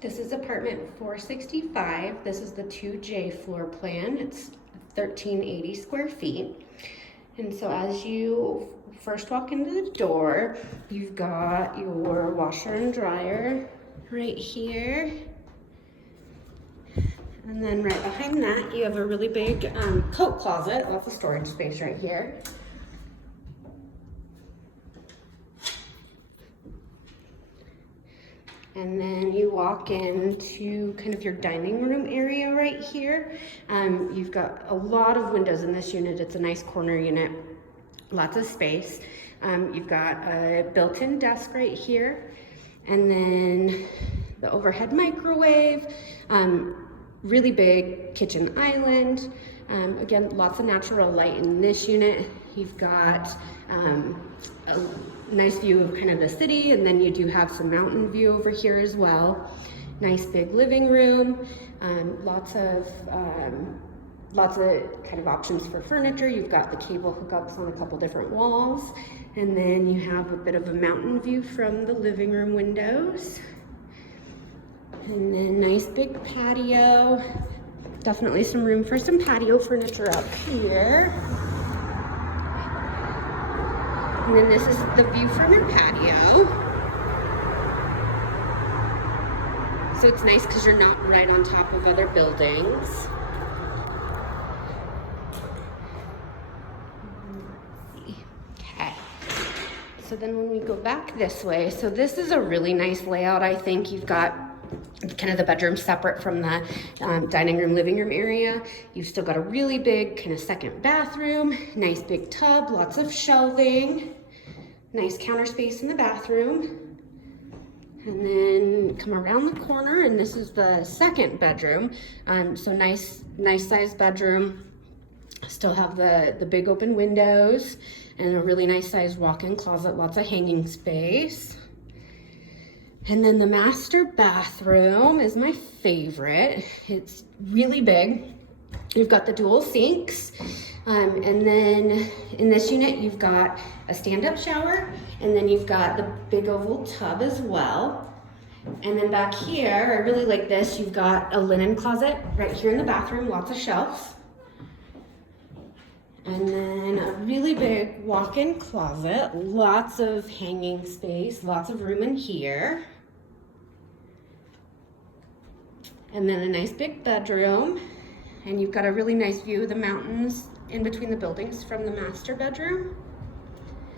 This is apartment 465. This is the 2J floor plan. It's 1380 square feet. And so as you first walk into the door, you've got your washer and dryer right here. And then right behind that, you have a really big coat closet, lots of storage space right here. And then you walk into kind of your dining room area right here. You've got a lot of windows in this unit. It's a nice corner unit, lots of space. You've got a built-in desk right here. And then the overhead microwave, really big kitchen island. Again, lots of natural light in this unit. You've got a nice view of kind of the city, and then you do have some mountain view over here as well. Nice big living room, lots of kind of options for furniture. You've got the cable hookups on a couple different walls, and then you have a bit of a mountain view from the living room windows. And then nice big patio. Definitely some room for some patio furniture up here. And then this is the view from your patio. So it's nice because you're not right on top of other buildings. Okay. So then when we go back this way, so this is a really nice layout, I think. You've got kind of the bedroom separate from the dining room, living room area. You've still got a really big kind of second bathroom, nice big tub, lots of shelving, nice counter space in the bathroom. And then come around the corner, and this is the second bedroom. So nice sized bedroom. Still have the big open windows and a really nice sized walk-in closet, lots of hanging space. And then the master bathroom is my favorite. It's really big. You've got the dual sinks. And then in this unit, you've got a stand-up shower, and then you've got the big oval tub as well. And then back here, I really like this, you've got a linen closet right here in the bathroom, lots of shelves. And then a really big walk-in closet, lots of hanging space, lots of room in here. And then a nice big bedroom. And you've got a really nice view of the mountains in between the buildings from the master bedroom.